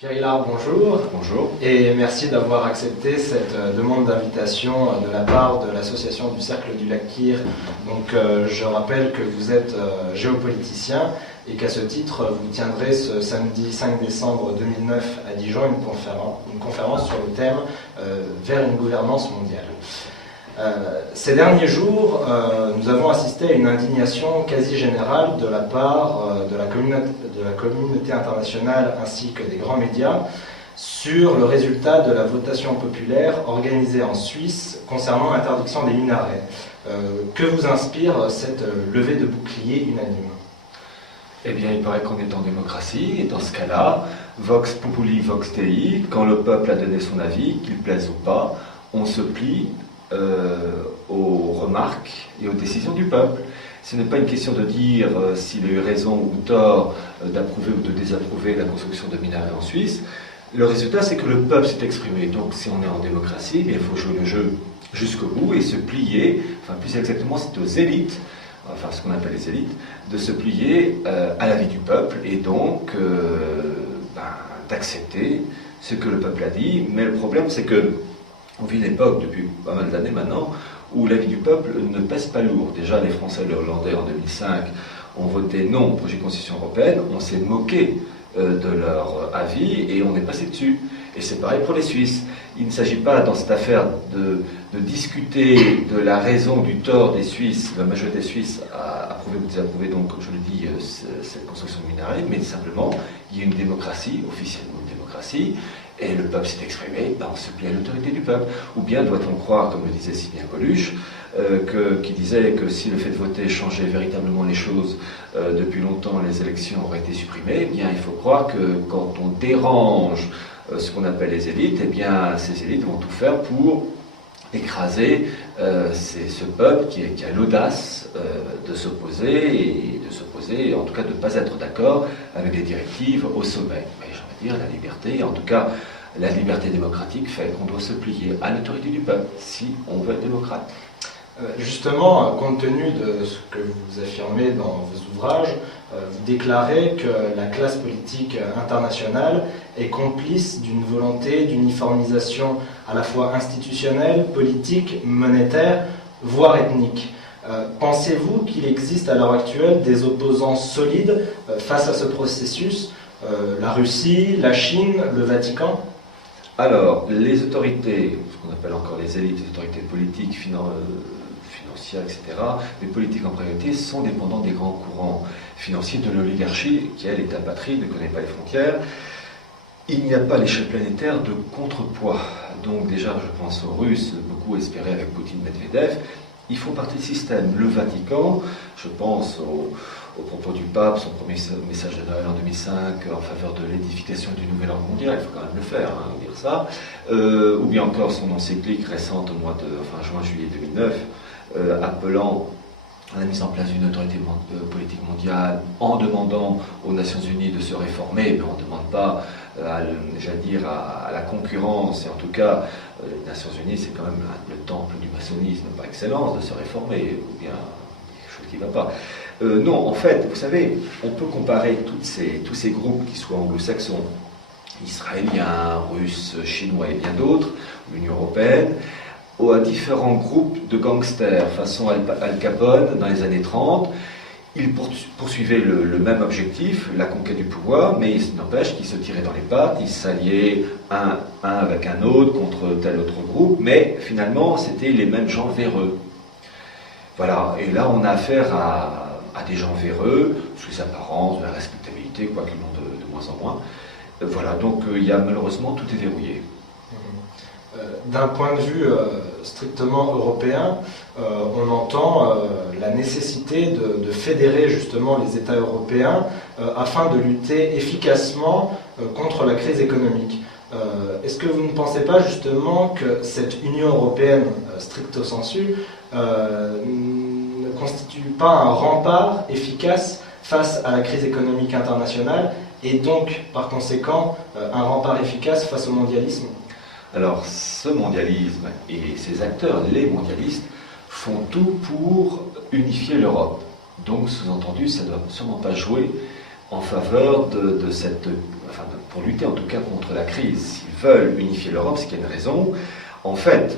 Pierre Hillard, bonjour. Bonjour. Et merci d'avoir accepté cette demande d'invitation de la part de l'association du Cercle du Lac Kyr. Donc, je rappelle que vous êtes géopoliticien et qu'à ce titre, vous tiendrez ce samedi 5 décembre 2009 à Dijon une conférence sur le thème vers une gouvernance mondiale. Ces derniers jours, nous avons assisté à une indignation quasi générale de la part de la communauté internationale ainsi que des grands médias sur le résultat de la votation populaire organisée en Suisse concernant l'interdiction des minarets. Que vous inspire cette levée de bouclier unanime ? Eh bien, il paraît qu'on est en démocratie, et dans ce cas-là, vox populi vox dei, quand le peuple a donné son avis, qu'il plaise ou pas, on se plie aux remarques et aux décisions du peuple. Ce n'est pas une question de dire s'il a eu raison ou tort d'approuver ou de désapprouver la construction de minarets en Suisse. Le résultat, c'est que le peuple s'est exprimé. Donc, si on est en démocratie, il faut jouer le jeu jusqu'au bout et se plier, enfin plus exactement, c'est aux élites, enfin ce qu'on appelle les élites, de se plier à l'avis du peuple et donc d'accepter ce que le peuple a dit. Mais le problème, c'est que on vit une époque, depuis pas mal d'années maintenant, où l'avis du peuple ne pèse pas lourd. Déjà, les Français et les Hollandais, en 2005, ont voté non au projet de constitution européenne. On s'est moqué de leur avis et on est passé dessus. Et c'est pareil pour les Suisses. Il ne s'agit pas, dans cette affaire, de discuter de la raison du tort des Suisses, la majorité des Suisses a approuvé ou désapprouvé, donc, comme je le dis, cette construction de minarets, mais simplement, il y a une démocratie, officiellement une démocratie, et le peuple s'est exprimé, on se plie à l'autorité du peuple. Ou bien doit-on croire, comme le disait si bien Coluche, qui disait que si le fait de voter changeait véritablement les choses, depuis longtemps les élections auraient été supprimées. Eh bien, il faut croire que quand on dérange ce qu'on appelle les élites, eh bien, ces élites vont tout faire pour écraser ce peuple qui a l'audace de s'opposer, et en tout cas de ne pas être d'accord avec des directives au sommet. Mais j'ai envie de dire, la liberté, en tout cas la liberté démocratique fait qu'on doit se plier à l'autorité du peuple, si on veut être démocrate. Justement, compte tenu de ce que vous affirmez dans vos ouvrages, vous déclarez que la classe politique internationale est complice d'une volonté d'uniformisation à la fois institutionnelle, politique, monétaire, voire ethnique. Pensez-vous qu'il existe à l'heure actuelle des opposants solides face à ce processus, la Russie, la Chine, le Vatican ? Alors, les autorités, ce qu'on appelle encore les élites, les autorités politiques, financières, etc., les politiques en priorité sont dépendants des grands courants financiers de l'oligarchie, qui elle est apatride, ne connaît pas les frontières. Il n'y a pas à l'échelle planétaire de contrepoids. Donc déjà, je pense aux Russes, beaucoup espéraient avec Poutine, Medvedev. Ils font partie du système. Le Vatican, je pense au propos du pape, son premier message de Noël en 2005 en faveur de l'édification du nouvel ordre mondial, il faut quand même le faire, dire ça, ou bien encore son encyclique récente au mois de juin-juillet 2009, appelant à la mise en place d'une autorité politique mondiale en demandant aux Nations Unies de se réformer, mais on ne demande pas à la concurrence, et en tout cas, les Nations Unies, c'est quand même le temple du maçonnisme par excellence, de se réformer, ou bien quelque chose qui ne va pas. Non, en fait, vous savez, on peut comparer tous ces groupes qui soient anglo-saxons, israéliens, russes, chinois et bien d'autres, l'Union européenne, à différents groupes de gangsters, façon Al Capone dans les années 30. Ils poursuivaient le même objectif, la conquête du pouvoir, mais il n'empêche qu'ils se tiraient dans les pattes, ils s'alliaient un avec un autre contre tel autre groupe, mais finalement c'était les mêmes gens véreux. Voilà, et là on a affaire à des gens véreux, sous apparence, de la respectabilité, quoi qu'ils l'ont de moins en moins. Voilà, donc malheureusement tout est verrouillé. D'un point de vue strictement européen, on entend la nécessité de fédérer justement les États européens afin de lutter efficacement contre la crise économique. Est-ce que vous ne pensez pas justement que cette Union européenne stricto sensu ne constitue pas un rempart efficace face à la crise économique internationale et donc par conséquent un rempart efficace face au mondialisme ? Alors, ce mondialisme et ses acteurs, les mondialistes, font tout pour unifier l'Europe. Donc, sous-entendu, ça ne doit sûrement pas jouer en faveur de cette... Enfin, pour lutter en tout cas contre la crise. S'ils veulent unifier l'Europe, c'est qu'il y a une raison. En fait,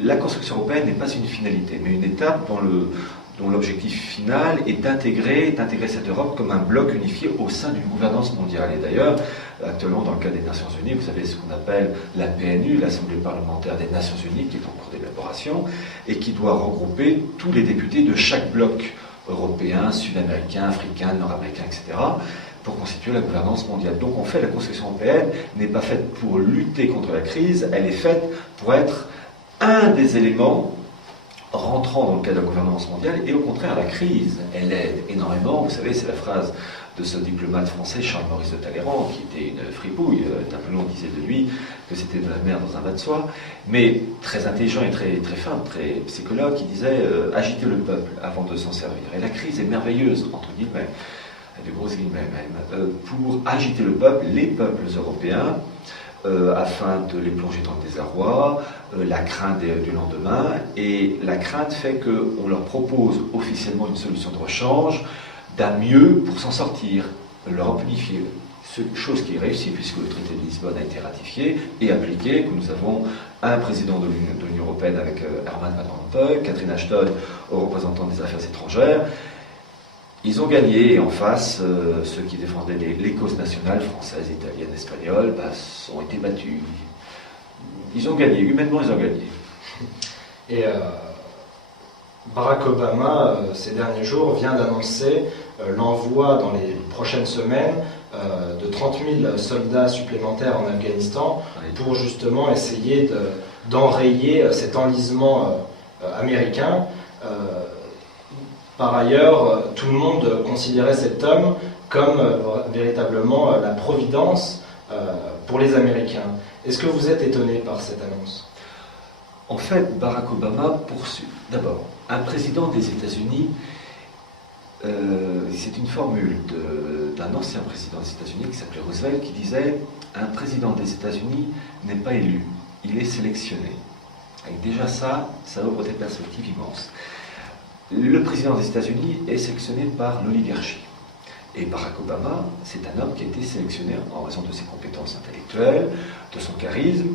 la construction européenne n'est pas une finalité, mais une étape dont l'objectif final est d'intégrer cette Europe comme un bloc unifié au sein d'une gouvernance mondiale. Et d'ailleurs, actuellement, dans le cas des Nations Unies, vous avez ce qu'on appelle la PNU, l'Assemblée parlementaire des Nations Unies, qui est en cours d'élaboration, et qui doit regrouper tous les députés de chaque bloc européen, sud-américain, africain, nord-américain, etc., pour constituer la gouvernance mondiale. Donc en fait, la construction européenne n'est pas faite pour lutter contre la crise, elle est faite pour être un des éléments rentrant dans le cadre de la gouvernance mondiale, et au contraire, la crise, elle aide énormément. Vous savez, c'est la phrase de ce diplomate français, Charles-Maurice de Talleyrand, qui était une fripouille. Napoléon disait de lui que c'était de la mer dans un vas de soie, mais très intelligent et très, très fin, très psychologue, qui disait agiter le peuple avant de s'en servir. Et la crise est merveilleuse, entre guillemets, de grosses guillemets même, pour agiter le peuple, les peuples européens, afin de les plonger dans le désarroi, la crainte du lendemain, et la crainte fait qu'on leur propose officiellement une solution de rechange d'un mieux pour s'en sortir, l'Europe unifiée. Chose qui est réussie, puisque le traité de Lisbonne a été ratifié et appliqué, que nous avons un président de l'Union européenne avec Herman Van Rompuy, Catherine Ashton, au représentant des affaires étrangères. Ils ont gagné, et en face, ceux qui défendaient les causes nationales, françaises, italiennes, espagnoles, ont été battus. Ils ont gagné, humainement ils ont gagné. Et Barack Obama, ces derniers jours, vient d'annoncer l'envoi dans les prochaines semaines de 30 000 soldats supplémentaires en Afghanistan pour justement essayer d'enrayer cet enlisement américain. Par ailleurs, tout le monde considérait cet homme comme véritablement la providence pour les Américains. Est-ce que vous êtes étonné par cette annonce ? En fait, Barack Obama poursuit. D'abord, un président des États-Unis, c'est une formule d'un ancien président des États-Unis qui s'appelait Roosevelt, qui disait « Un président des États-Unis n'est pas élu, il est sélectionné ». Et déjà ça ouvre des perspectives immenses. Le président des États-Unis est sélectionné par l'oligarchie. Et Barack Obama, c'est un homme qui a été sélectionné en raison de ses compétences intellectuelles, de son charisme,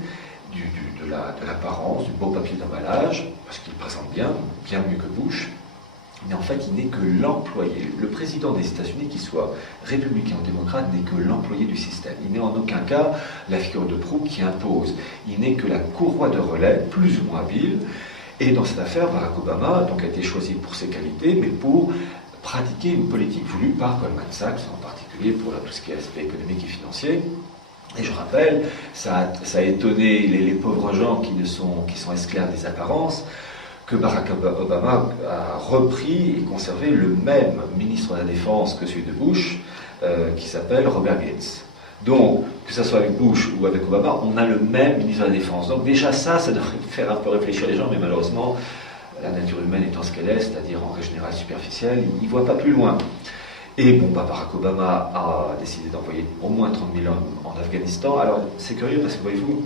de l'apparence, du beau papier d'emballage, parce qu'il présente bien mieux que Bush. Mais en fait, il n'est que l'employé. Le président des États-Unis, qu'il soit républicain ou démocrate, n'est que l'employé du système. Il n'est en aucun cas la figure de proue qui impose. Il n'est que la courroie de relais, plus ou moins habile. Et dans cette affaire, Barack Obama donc, a été choisi pour ses qualités, mais pour pratiquer une politique voulue par Goldman Sachs, en particulier pour tout ce qui est aspect économique et financier. Et je rappelle, ça a étonné les pauvres gens qui sont esclaves des apparences, que Barack Obama a repris et conservé le même ministre de la Défense que celui de Bush, qui s'appelle Robert Gates. Donc, que ce soit avec Bush ou avec Obama, on a le même ministre de la Défense. Donc déjà ça devrait faire un peu réfléchir les gens, mais malheureusement, la nature humaine étant ce qu'elle est, c'est-à-dire en règle générale superficielle, il n'y voit pas plus loin. Et bon, Barack Obama a décidé d'envoyer au moins 30 000 hommes en Afghanistan. Alors, c'est curieux parce que, voyez-vous,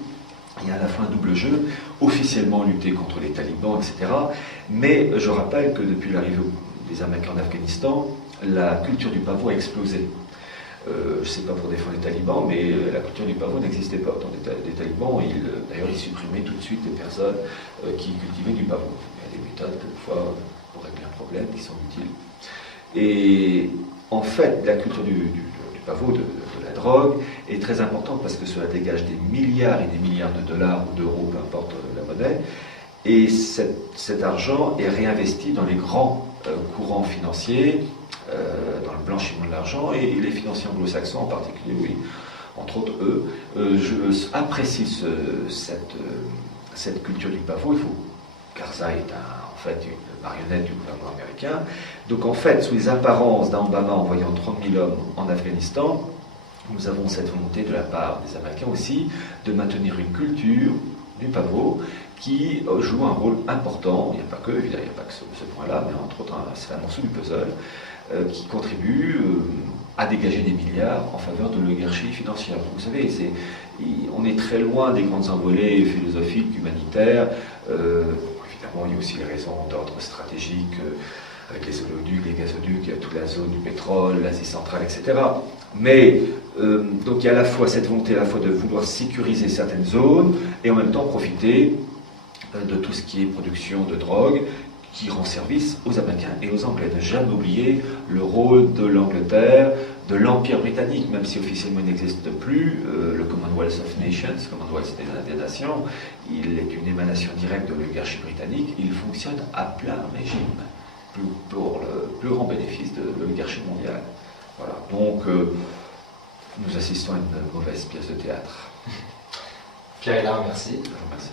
il y a à la fois un double jeu, officiellement lutter contre les talibans, etc. Mais je rappelle que depuis l'arrivée des Américains en Afghanistan, la culture du pavot a explosé. Je ne sais pas pour défendre les talibans, mais la culture du pavot n'existait pas. Dans les talibans, d'ailleurs, ils supprimaient tout de suite les personnes qui cultivaient du pavot. Il y a des méthodes, quelquefois, pour régler un problème, qui sont utiles. Et en fait, la culture du pavot, de la drogue, est très importante parce que cela dégage des milliards et des milliards de dollars ou d'euros, peu importe la monnaie, et cet argent est réinvesti dans les grands courants financiers, dans le blanchiment de l'argent, et les financiers anglo-saxons en particulier, oui, entre autres eux, apprécient cette culture du pavot. Karzai est en fait une marionnette du gouvernement américain. Donc en fait, sous les apparences d'un Obama envoyant 30 000 hommes en Afghanistan, nous avons cette volonté de la part des Américains aussi de maintenir une culture du pavot qui joue un rôle important. Il n'y a pas que, évidemment, il n'y a pas que ce point-là, mais entre autres, c'est un morceau du puzzle qui contribue à dégager des milliards en faveur de l'oligarchie financière. Donc, vous savez, on est très loin des grandes envolées philosophiques, humanitaires. Évidemment, il y a aussi les raisons d'ordre stratégique, avec les oléoducs, les gazoducs, il y a toute la zone du pétrole, l'Asie centrale, etc. Mais donc il y a à la fois cette volonté à la fois de vouloir sécuriser certaines zones et en même temps profiter de tout ce qui est production de drogue qui rend service aux Américains et aux Anglais. Ne jamais oublier le rôle de l'Angleterre, de l'Empire britannique, même si officiellement il n'existe plus, le Commonwealth of Nations, Commonwealth des Nations, il est une émanation directe de l'oligarchie britannique, il fonctionne à plein régime, pour le plus grand bénéfice de l'oligarchie mondiale. Voilà. Donc, nous assistons à une mauvaise pièce de théâtre. Pierre Hélard, merci. Je vous remercie.